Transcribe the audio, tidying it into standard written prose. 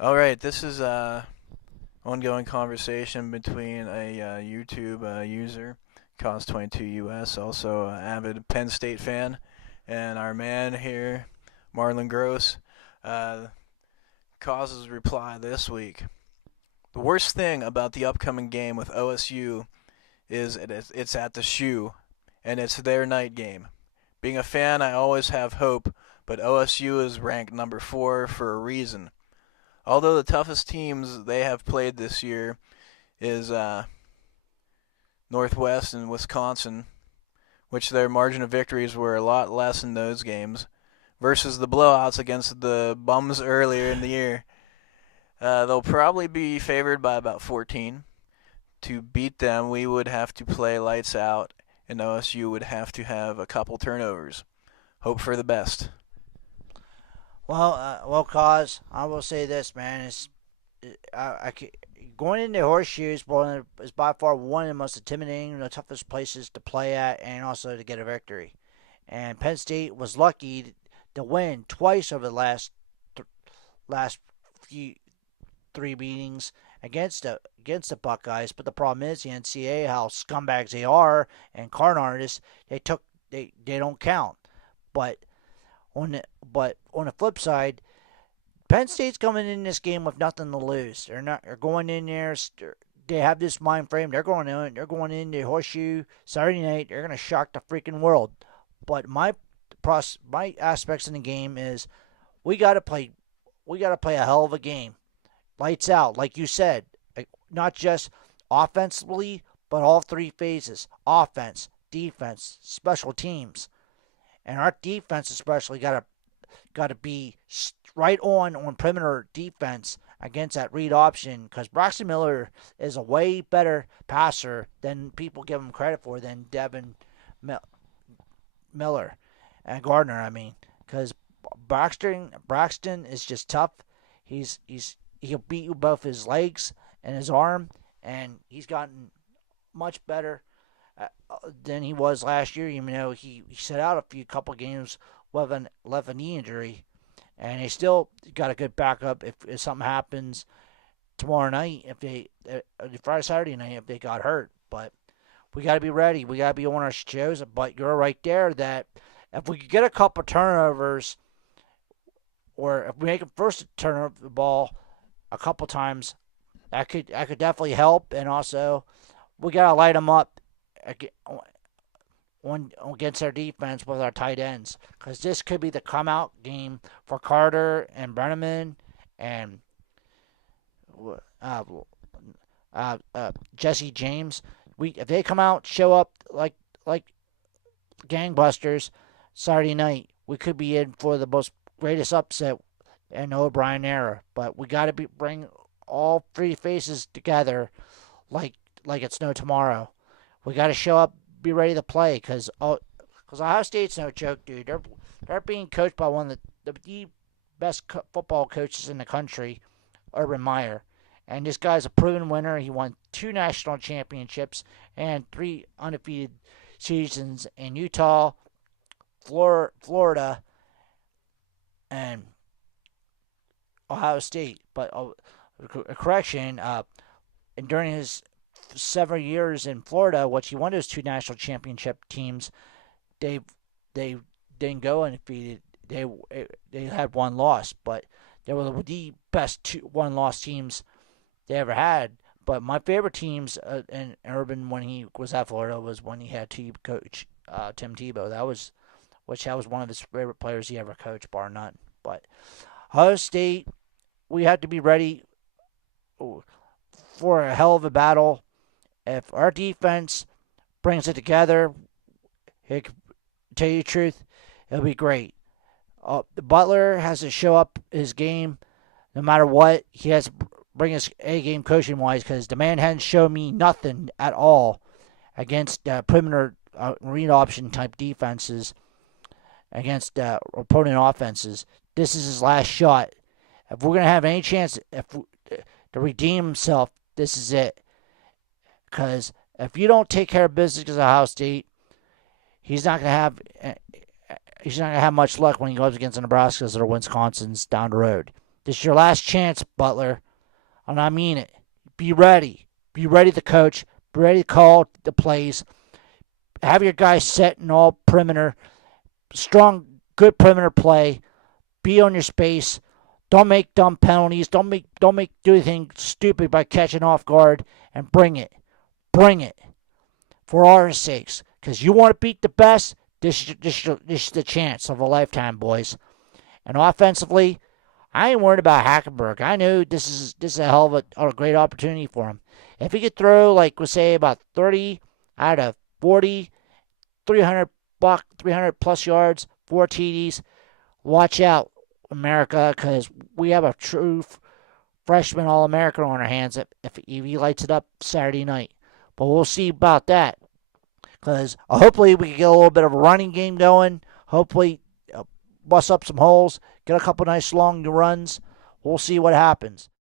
All right, this is a ongoing conversation between a YouTube user, Cos22US, also an avid Penn State fan, and our man here, Marlin Gross. Uh, Cos's reply this week. The worst thing about the upcoming game with OSU is it's at the Shoe, and it's their night game. Being a fan, I always have hope, but OSU is ranked number 4 for a reason. Although the toughest teams they have played this year is Northwest and Wisconsin, which their margin of victories were a lot less in those games, versus the blowouts against the bums earlier in the year. They'll probably be favored by about 14. To beat them, we would have to play lights out, and OSU would have to have a couple turnovers. Hope for the best. Cause I will say this, man. Going into horseshoes is by far one of the most intimidating and the toughest places to play at, and also to get a victory. And Penn State was lucky to win twice over the last few three meetings against the Buckeyes. But the problem is the NCAA, how scumbags they are and card artists, they don't count. But on the flip side, Penn State's coming in this game with nothing to lose. They're going in there. They have this mind frame. They're going in. They're going into Horseshoe Saturday night. They're going to shock the freaking world. But my aspects in the game is we got to play. We got to play a hell of a game, lights out, like you said. Not just offensively, but all three phases: offense, defense, special teams. And our defense especially got to be right on perimeter defense against that read option, because Braxton Miller is a way better passer than people give him credit for, than Devin Miller and Gardner. I mean, because Braxton is just tough. He'll beat you both his legs and his arm, and he's gotten much better than he was last year. Even though he set out a couple games with a left knee injury, and they still got a good backup if something happens tomorrow night. If they Friday Saturday night if they got hurt, but we got to be ready. We got to be on our shows. But you're right there that if we could get a couple turnovers, or if we make them first to turn over the ball a couple times, that could definitely help. And also, we gotta light them up against our defense with our tight ends, because this could be the come out game for Carter and Brenneman and uh, Jesse James. If they come out, show up like gangbusters Saturday night, we could be in for the most greatest upset in the O'Brien era. But we got to bring all three faces together like it's no tomorrow. We got to show up, be ready to play, because Ohio State's no joke, dude. They're being coached by one of the best football coaches in the country, Urban Meyer. And this guy's a proven winner. He won 2 national championships and 3 undefeated seasons in Utah, Florida, and Ohio State. But correction, and during his several years in Florida, which he won those 2 national championship teams, they didn't go undefeated. They had 1 loss, but they were the best 1-loss teams they ever had. But my favorite teams in Urban when he was at Florida was when he had coach Tim Tebow. That was one of his favorite players he ever coached, bar none. But Ohio State, we have to be ready for a hell of a battle. If our defense brings it together, to tell you the truth, it'll be great. Butler has to show up his game no matter what. He has to bring his A game coaching wise, because the man hasn't shown me nothing at all against perimeter read option type defenses, against opponent offenses. This is his last shot. If we're going to have any chance to redeem himself, this is it. Because if you don't take care of business against Ohio State, he's not going to have much luck when he goes against the Nebraskas or Wisconsins down the road. This is your last chance, Butler. And I mean it. Be ready. Be ready to coach. Be ready to call the plays. Have your guys set in all perimeter. Strong, good perimeter play. Be on your space. Don't make dumb penalties. Don't do anything stupid by catching off guard. And bring it. Bring it. For our sakes. Because you want to beat the best, this is the chance of a lifetime, boys. And offensively, I ain't worried about Hackenberg. I knew this is a hell of a great opportunity for him. If he could throw, like we say, about 30 out of 40, 300 plus yards, 4 TDs, watch out, America, because we have a true freshman All-American on our hands if he lights it up Saturday night. But we'll see about that. Because hopefully we can get a little bit of a running game going. Hopefully bust up some holes, get a couple nice long runs. We'll see what happens.